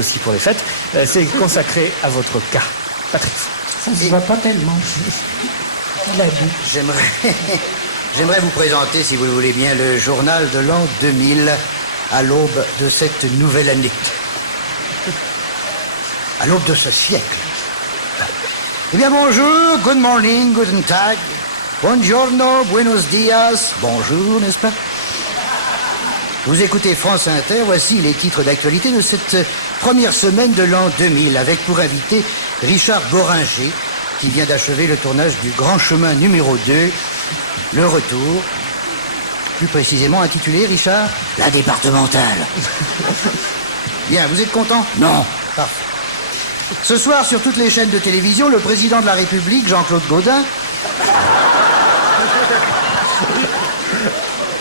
aussi pour les fêtes. C'est consacré à votre cas. Patrick. Ça se voit pas tellement. J'aimerais vous présenter, si vous le voulez bien, le journal de l'an 2000 à l'aube de cette nouvelle année. À l'aube de ce siècle. Eh bien, bonjour, good morning, guten tag, buongiorno, buenos dias, bonjour, n'est-ce pas? Vous écoutez France Inter, voici les titres d'actualité de cette première semaine de l'an 2000, avec pour invité Richard Boringer, qui vient d'achever le tournage du Grand Chemin numéro 2, Le Retour, plus précisément intitulé, Richard, La départementale. Bien, vous êtes content? Non. Parfait. Ce soir, sur toutes les chaînes de télévision, le président de la République, Jean-Claude Gaudin,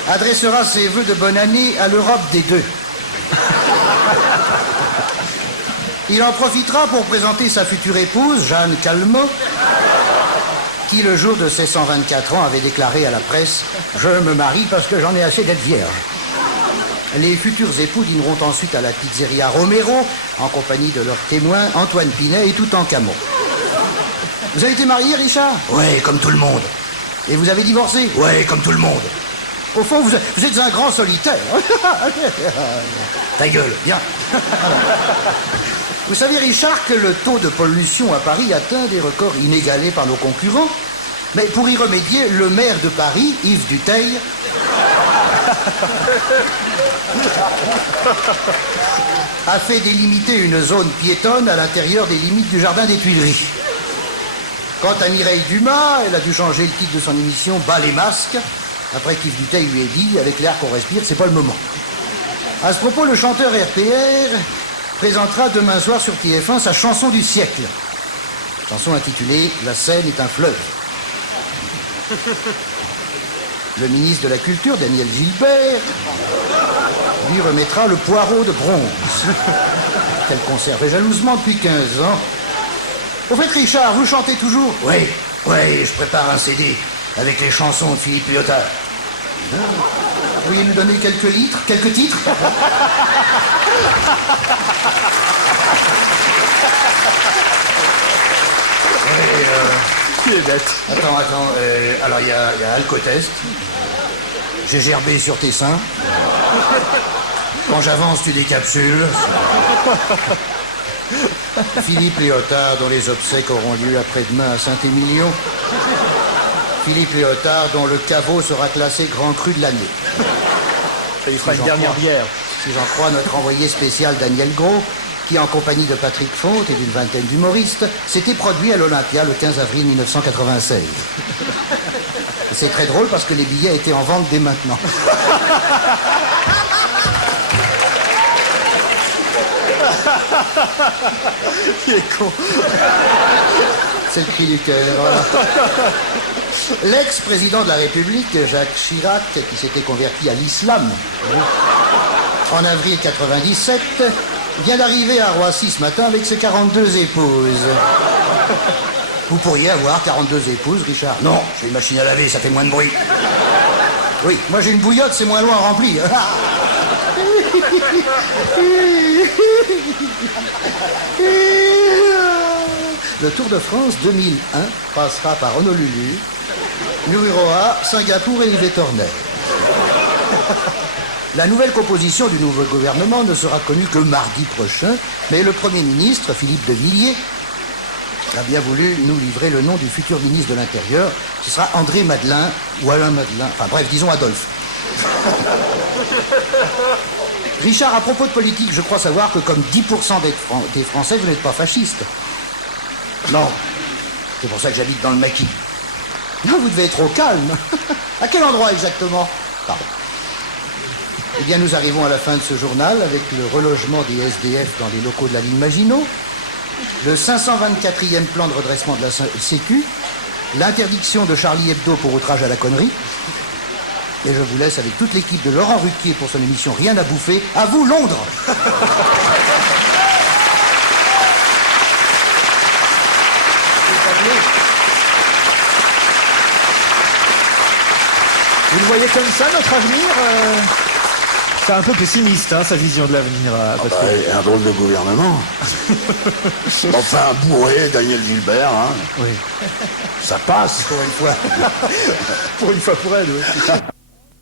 adressera ses vœux de bonne année à l'Europe des deux. Il en profitera pour présenter sa future épouse, Jeanne Calment, qui, le jour de ses 124 ans, avait déclaré à la presse « Je me marie parce que j'en ai assez d'être vierge ». Les futurs époux dîneront ensuite à la pizzeria Romero, en compagnie de leur témoin Antoine Pinet et Toutankhamon. Vous avez été marié, Richard? Oui, comme tout le monde. Et vous avez divorcé? Oui, comme tout le monde. Au fond, vous êtes un grand solitaire. Ta gueule, bien. Vous savez, Richard, que le taux de pollution à Paris atteint des records inégalés par nos concurrents. Mais pour y remédier, le maire de Paris, Yves Duteil, a fait délimiter une zone piétonne à l'intérieur des limites du jardin des Tuileries. Quant à Mireille Dumas, elle a dû changer le titre de son émission « Bas les masques », après qu'Yves Duteil lui ait dit « Avec l'air qu'on respire, c'est pas le moment ». À ce propos, le chanteur RPR présentera demain soir sur TF1 sa chanson du siècle. Chanson intitulée « La Seine est un fleuve ». Le ministre de la Culture, Daniel Gilbert, lui remettra le poireau de bronze, qu'elle conservait jalousement depuis 15 ans. Au fait, Richard, vous chantez toujours? Oui, je prépare un CD avec les chansons de Philippe Lyotard. Vous pourriez nous donner quelques titres? Qui est bête? Attends. Alors, il y a Alcotest. J'ai gerbé sur tes seins. Quand j'avance, tu décapsules. Philippe Léotard, dont les obsèques auront lieu après-demain à Saint-Émilion. Philippe Léotard, dont le caveau sera classé grand cru de l'année. Ça lui fera une dernière bière. Si j'en crois notre envoyé spécial Daniel Gros, qui, en compagnie de Patrick Fonte et d'une vingtaine d'humoristes, s'était produit à l'Olympia le 15 avril 1996. C'est très drôle parce que les billets étaient en vente dès maintenant. Il est con. C'est le cri du cœur. Voilà. L'ex-président de la République, Jacques Chirac, qui s'était converti à l'islam en avril 97, vient d'arriver à Roissy ce matin avec ses 42 épouses. Vous pourriez avoir 42 épouses, Richard? Non, j'ai une machine à laver, ça fait moins de bruit. Oui, moi j'ai une bouillotte, c'est moins loin rempli. Le Tour de France 2001 passera par Honolulu, Nukuʻalofa, Singapour et Yves-Tornel. La nouvelle composition du nouveau gouvernement ne sera connue que mardi prochain, mais le Premier ministre, Philippe de Villiers, a bien voulu nous livrer le nom du futur ministre de l'Intérieur. Ce sera André Madelin ou Alain Madelin. Enfin bref, disons Adolphe. Richard, à propos de politique, je crois savoir que comme 10% des Français, vous n'êtes pas fasciste. Non. C'est pour ça que j'habite dans le maquis. Non, vous devez être au calme. À quel endroit exactement? Pardon. Eh bien, nous arrivons à la fin de ce journal avec le relogement des SDF dans les locaux de la ligne Maginot, le 524e plan de redressement de la Sécu, l'interdiction de Charlie Hebdo pour outrage à la connerie. Et je vous laisse avec toute l'équipe de Laurent Ruquier pour son émission Rien à bouffer. À vous, Londres! Vous le voyez comme ça, notre avenir C'est un peu pessimiste, hein, sa vision de l'avenir, Patrick. Un drôle de gouvernement. Enfin, bourré, Daniel Gilbert, hein. Oui. Ça passe. Pour une fois. Pour une fois pour elle, oui.